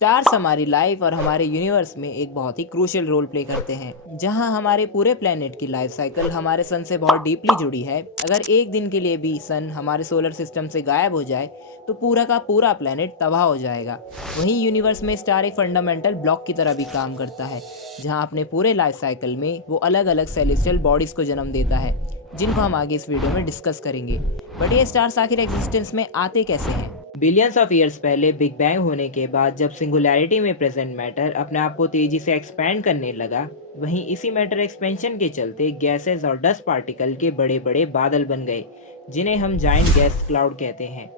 Stars हमारी life और हमारे यूनिवर्स में एक बहुत ही क्रूशियल रोल प्ले करते हैं। जहां हमारे पूरे प्लेनेट की लाइफ साइकिल हमारे सन से बहुत डीपली जुड़ी है। अगर एक दिन के लिए भी सन हमारे सोलर सिस्टम से गायब हो जाए तो पूरा का पूरा प्लेनेट तबाह हो जाएगा। वहीं यूनिवर्स में स्टार एक फंडामेंटल ब्लॉक की तरह भी काम करता है, जहां अपने पूरे लाइफ साइकिल में वो अलग अलग सेलेस्टियल बॉडीज को जन्म देता है, जिनको हम आगे इस वीडियो में डिस्कस करेंगे। बट ये स्टार्स आखिर एग्जिस्टेंस में आते कैसे हैं? बिलियंस ऑफ ईयर्स पहले बिग बैंग होने के बाद जब सिंगुलैरिटी में प्रेजेंट मैटर अपने आप को तेजी से एक्सपैंड करने लगा, वहीं इसी मैटर एक्सपेंशन के चलते गैसेस और डस्ट पार्टिकल के बड़े बड़े बादल बन गए, जिन्हें हम जाइंट गैस क्लाउड कहते हैं।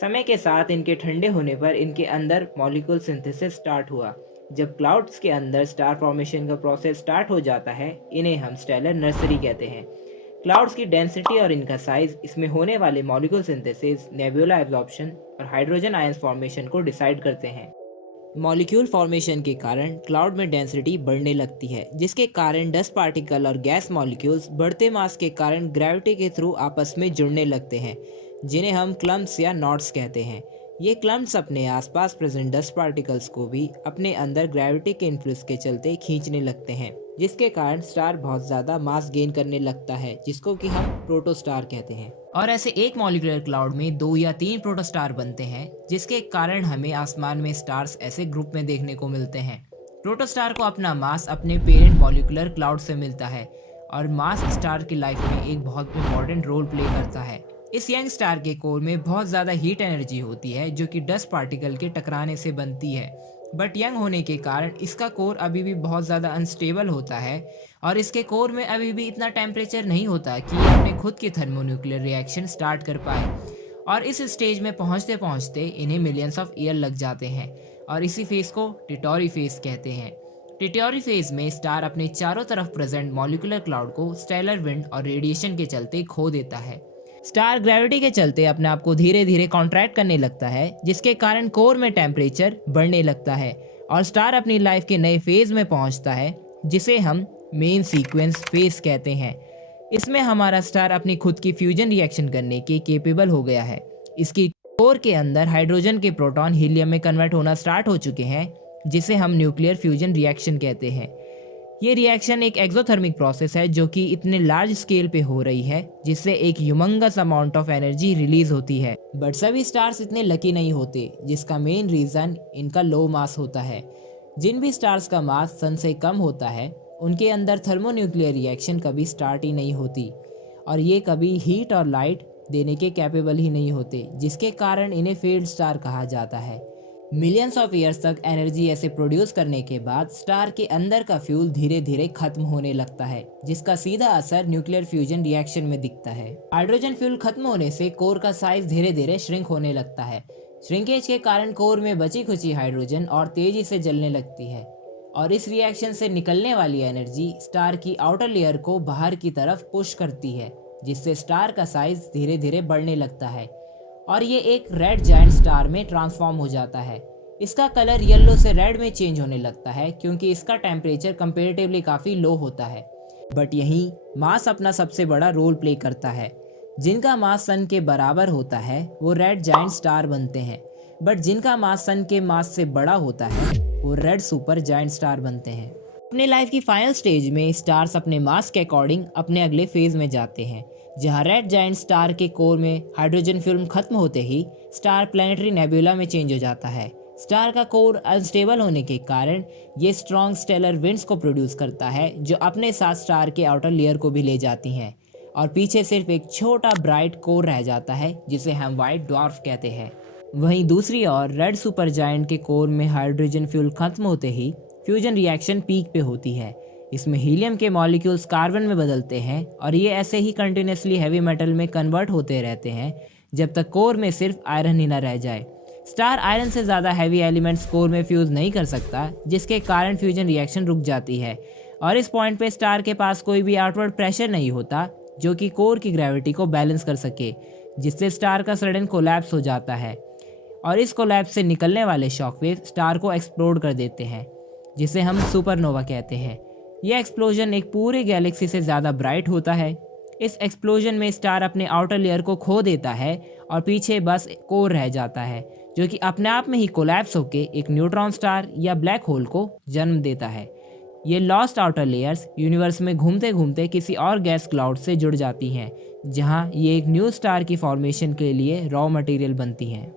समय के साथ इनके ठंडे होने पर इनके अंदर मॉलिक्यूल सिंथेसिस स्टार्ट हुआ। जब क्लाउड्स के अंदर स्टार फॉर्मेशन का प्रोसेस स्टार्ट हो जाता है, इन्हें हम स्टेलर नर्सरी कहते हैं। क्लाउड्स की डेंसिटी और इनका साइज इसमें होने वाले मॉलिक्यूल सिंथेसिस, नेबुला एब्जॉर्प्शन और हाइड्रोजन आयंस फॉर्मेशन को डिसाइड करते हैं। मॉलिक्यूल फॉर्मेशन के कारण क्लाउड में डेंसिटी बढ़ने लगती है, जिसके कारण डस्ट पार्टिकल और गैस मॉलिक्यूल्स बढ़ते मास के कारण ग्रेविटी के थ्रू आपस में जुड़ने लगते हैं, जिन्हें हम क्लम्प्स या नॉट्स कहते हैं। ये क्लम्प्स अपने आसपास प्रेजेंट डस्ट पार्टिकल्स को भी अपने अंदर ग्रेविटी के इन्फ्लुएंस के चलते खींचने लगते हैं, जिसके कारण स्टार बहुत ज़्यादा मास गेन करने लगता है, जिसको कि हम प्रोटोस्टार कहते हैं। और ऐसे एक मॉलिक्यूलर क्लाउड में 2 या 3 प्रोटोस्टार बनते हैं, जिसके कारण हमें आसमान में स्टार्स ऐसे ग्रुप में देखने को मिलते हैं। प्रोटोस्टार को अपना मास अपने पेरेंट मॉलिक्यूलर क्लाउड से मिलता है, और मास स्टार की लाइफ में एक बहुत इंपॉर्टेंट रोल प्ले करता है। इस यंग स्टार के कोर में बहुत ज़्यादा हीट एनर्जी होती है, जो कि डस्ट पार्टिकल के टकराने से बनती है। बट यंग होने के कारण इसका कोर अभी भी बहुत ज़्यादा अनस्टेबल होता है, और इसके कोर में अभी भी इतना टेम्परेचर नहीं होता कि ये अपने खुद की थर्मोन्यूक्लियर रिएक्शन स्टार्ट कर पाए। और इस स्टेज में पहुंचते पहुंचते इन्हें मिलियंस ऑफ ईयर लग जाते हैं, और इसी फेज को टिटोरी फेज कहते हैं। टिटोरी फेज में स्टार अपने चारों तरफ प्रेजेंट मॉलिक्यूलर क्लाउड को स्टेलर विंड और रेडिएशन के चलते खो देता है। स्टार ग्रेविटी के चलते अपने आप को धीरे धीरे कॉन्ट्रैक्ट करने लगता है, जिसके कारण कोर में टेम्परेचर बढ़ने लगता है, और स्टार अपनी लाइफ के नए फेज में पहुंचता है, जिसे हम मेन सीक्वेंस फेज कहते हैं। इसमें हमारा स्टार अपनी खुद की फ्यूजन रिएक्शन करने के केपेबल हो गया है। इसकी कोर के अंदर हाइड्रोजन के प्रोटॉन हीलियम में कन्वर्ट होना स्टार्ट हो चुके हैं, जिसे हम न्यूक्लियर फ्यूजन रिएक्शन कहते हैं। ये रिएक्शन एक एक्सोथर्मिक प्रोसेस है, जो कि इतने लार्ज स्केल पे हो रही है, जिससे एक humongous amount of energy release होती है। बट सभी स्टार्स इतने लकी नहीं होते, जिसका मेन रीज़न इनका लो मास होता है। जिन भी स्टार्स का मास सन से कम होता है, उनके अंदर थर्मोन्यूक्लियर रिएक्शन कभी स्टार्ट ही नहीं होती, और ये कभी हीट और लाइट देने के कैपेबल ही नहीं होते, जिसके कारण इन्हें फेल्ड स्टार कहा जाता है। मिलियंस ऑफ ईयर्स तक एनर्जी ऐसे प्रोड्यूस करने के बाद स्टार के अंदर का फ्यूल धीरे धीरे खत्म होने लगता है, जिसका सीधा असर न्यूक्लियर फ्यूजन रिएक्शन में दिखता है। हाइड्रोजन फ्यूल खत्म होने से कोर का साइज धीरे धीरे श्रिंक होने लगता है। श्रिंकेज के कारण कोर में बची खुची हाइड्रोजन और तेजी से जलने लगती है, और इस रिएक्शन से निकलने वाली एनर्जी स्टार की आउटर लेयर को बाहर की तरफ पुश करती है, जिससे स्टार का साइज धीरे धीरे बढ़ने लगता है, और ये एक रेड जायंट स्टार में ट्रांसफॉर्म हो जाता है। इसका कलर येलो से रेड में चेंज होने लगता है, क्योंकि इसका टेम्परेचर कंपेरेटिवली काफ़ी लो होता है। बट यहीं मास अपना सबसे बड़ा रोल प्ले करता है। जिनका मास सन के बराबर होता है वो रेड जायंट स्टार बनते हैं, बट जिनका मास सन के मास से बड़ा होता है वो रेड सुपर जायंट स्टार बनते हैं। अपने लाइफ की फाइनल स्टेज में स्टार्स अपने मास के अकॉर्डिंग अपने अगले फेज में जाते हैं, जहां रेड जायंट स्टार के कोर में हाइड्रोजन फिल्म खत्म होते ही स्टार प्लैनेटरी नेबुला में चेंज हो जाता है। स्टार का कोर अनस्टेबल होने के कारण ये स्ट्रॉन्ग स्टेलर विंड्स को प्रोड्यूस करता है, जो अपने साथ स्टार के आउटर लेयर को भी ले जाती हैं, और पीछे सिर्फ एक छोटा ब्राइट कोर रह जाता है, जिसे हम व्हाइट ड्वार्फ कहते हैं। वहीं दूसरी ओर रेड सुपर जायंट के कोर में हाइड्रोजन फ्यूल खत्म होते ही फ्यूजन रिएक्शन पीक पे होती है। इसमें हीलियम के मॉलिक्यूल्स कार्बन में बदलते हैं, और ये ऐसे ही कंटिन्यूसली हैवी मेटल में कन्वर्ट होते रहते हैं, जब तक कोर में सिर्फ आयरन ही ना रह जाए। स्टार आयरन से ज़्यादा हैवी एलिमेंट्स कोर में फ्यूज नहीं कर सकता, जिसके कारण फ्यूजन रिएक्शन रुक जाती है, और इस पॉइंट पे स्टार के पास कोई भी आउटवर्ड प्रेशर नहीं होता जो कि कोर की ग्रेविटी को बैलेंस कर सके, जिससे स्टार का सडन कोलैप्स हो जाता है, और इस कोलैप्स से निकलने वाले शॉकवेव स्टार को एक्सप्लोड कर देते हैं, जिसे हम सुपरनोवा कहते हैं। यह एक्सप्लोजन एक पूरी गैलेक्सी से ज़्यादा ब्राइट होता है। इस एक्सप्लोजन में स्टार अपने आउटर लेयर को खो देता है, और पीछे बस कोर रह जाता है, जो कि अपने आप में ही कोलैप्स होकर एक न्यूट्रॉन स्टार या ब्लैक होल को जन्म देता है। ये लॉस्ट आउटर लेयर्स यूनिवर्स में घूमते घूमते किसी और गैस क्लाउड से जुड़ जाती हैं, जहां ये एक न्यू स्टार की फॉर्मेशन के लिए रॉ मटेरियल बनती हैं।